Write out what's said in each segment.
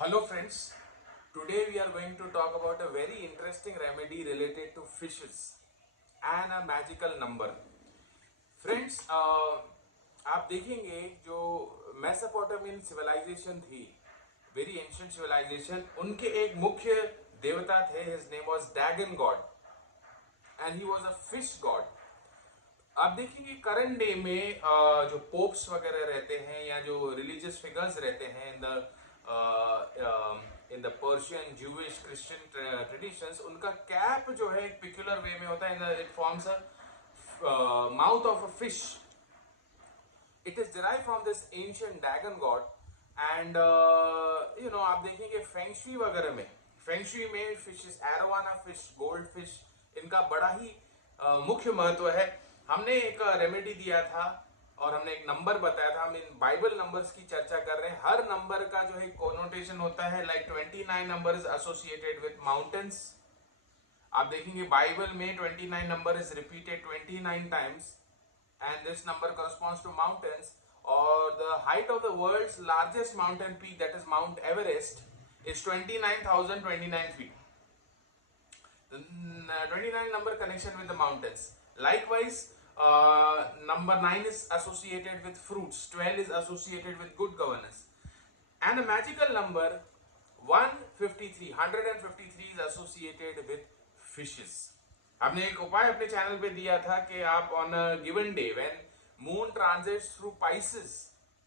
Hello friends, today we are going to talk about a very interesting remedy related to fishes and a magical number. Friends, आप देखेंगे जो Mesopotamian civilisation थी, very ancient civilisation, उनके एक मुख्य देवता थे. His name was dragon God and he was a fish God. आप देखेंगे करंट डे में जो पोप्स वगैरह रहते हैं या जो रिलीजियस फिगर्स रहते हैं in the Persian Jewish Christian traditions, उनका कैप जो है एक पिक्युलर वे में होता है. It forms a mouth of a fish. It is derive from this ancient dragon God. And आप देखेंगे फेंगशुई वगैरह में, फेंगशुई में fishes, arowana fish, gold fish, इनका बड़ा ही मुख्य महत्व है. हमने एक रेमेडी दिया था और हमने एक नंबर बताया था. हम इन बाइबल नंबर्स की चर्चा कर रहे हैं. हर नंबर का जो है कोनोटेशन होता है. Like 29 number is associated with mountains. आप देखेंगे बाइबल में 29 number is repeated 29 times and this number corresponds to mountains. और the height of the world's largest mountain peak, that is Mount Everest, is 29,029 feet. The 29 number connection with the mountains. Likewise, number 9 is associated with fruits, 12 is associated with good governance, and a magical number 153 is associated with fishes. हमने एक उपाय अपने channel पे दिया था कि आप on a given day when moon transits through Pisces,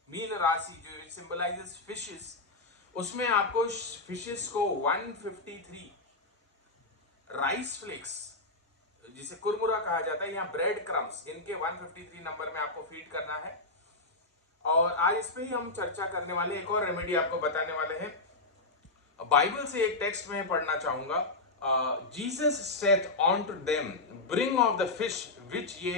mean राशि जो symbolizes fishes, उसमें आपको फिशेस को 153 राइस फ्लेक्स, जिसे कुरमुरा कहा जाता है, या ब्रेड क्रम्स, इनके 153 नंबर में आपको फीड करना है. और आज इस पे ही हम चर्चा करने वाले, एक और रेमेडी आपको बताने वाले हैं. बाइबल से एक टेक्स्ट में पढ़ना चाहूंगा. Jesus saith unto them, bring of the fish which ye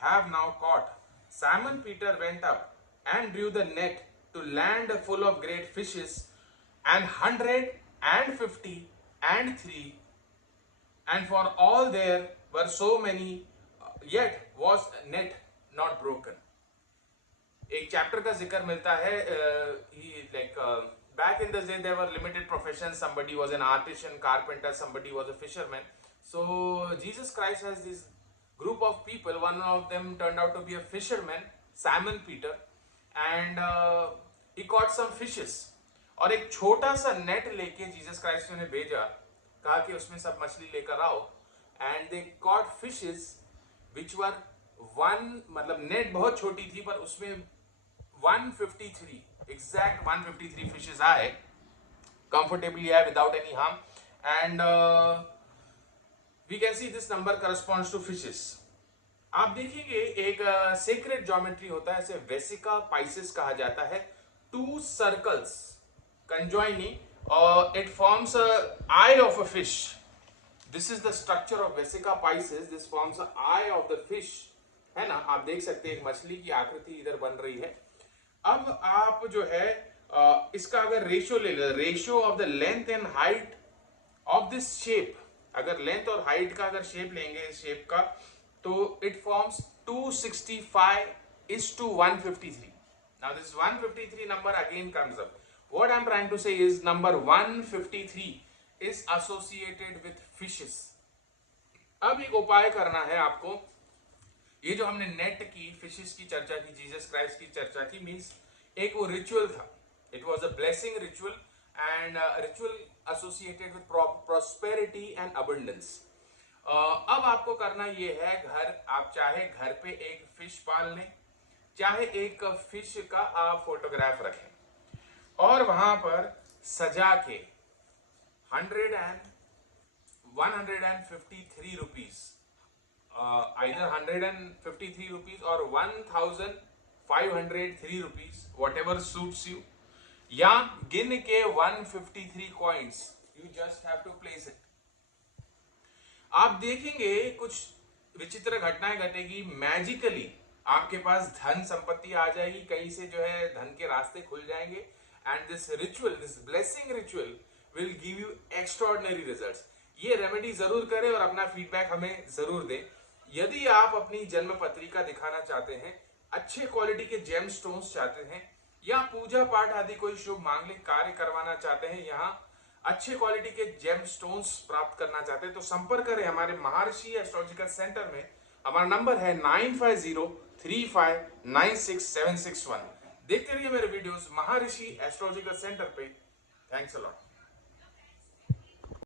have now caught. Simon Peter went up and drew the net to land full of great fishes, and 153, and for all there were so many, yet was net not broken. एक chapter का जिक्र मिलता है. back in the day there were limited professions. Somebody was an artisan, carpenter, somebody was a fisherman. So Jesus Christ has this group of people. One of them turned out to be a fisherman, Simon Peter, and he caught some fishes. और एक छोटा सा net लेके Jesus Christ ने भेजा, कहा कि उसमें सब मछली लेकर आओ. And they caught fishes which were मतलब नेट बहुत छोटी थी पर उसमें 153, एग्जैक्ट 153 फिशेस आए, कंफर्टेबली आए, without any harm. And we can see this number corresponds to fishes. आप देखेंगे एक सेक्रेट ज्योमेट्री होता है, इसे वेसिका पाइसिस कहा जाता है. Two circles conjoining, it forms a eye of a fish. This is the structure of Vesica Pisces. This forms a eye of the fish, है ना. आप देख सकते हैं एक मछली की आकृति इधर बन रही है. अब आप जो है इसका अगर रेशियो ले ले, ratio of the length and height of this shape, अगर लेंथ और हाइट का अगर शेप लेंगे इस शेप का, तो it forms 265:153. Now this 153 number again comes up. What I'm trying to say is number 153 is associated with fishes. अब एक उपाय करना है आपको. ये जो हमने नेट की, फिशेस की चर्चा की, जीसस क्राइस्ट की चर्चा की, मीन्स एक वो रिचुअल था. It was a blessing ritual and ritual associated with prosperity and abundance. अब आपको करना ये है, आप चाहे घर पे एक फिश पाल लें, चाहे एक फिश का आप फोटोग्राफ रखें और वहां पर सजा के 153 रुपीज, आइदर 153 रुपीज और 1,503 rupees, whatever suits you, या गिन के 153 coins. You just have to place it. आप देखेंगे कुछ विचित्र घटनाएं घटेगी. मैजिकली आपके पास धन संपत्ति आ जाएगी, कहीं से जो है धन के रास्ते खुल जाएंगे. And this ritual, this blessing ritual will give you extraordinary results. ये रेमेडी जरूर करें और अपना फीडबैक हमें जरूर दें. यदि आप अपनी जन्म पत्रिका दिखाना चाहते हैं, अच्छे क्वालिटी के जेम स्टोन्स चाहते हैं, या पूजा पाठ आदि कोई शुभ मांगलिक कार्य करवाना चाहते हैं, यहाँ अच्छे क्वालिटी के जेम स्टोन्स प्राप्त करना चाहते हैं तो संपर्क करें हमारे महर्षि एस्ट्रोलॉजिकल सेंटर में। हमारा नंबर है 9503596761। देखते रहिए मेरे वीडियोस महर्षि एस्ट्रोलॉजिकल सेंटर पे। Thanks a lot.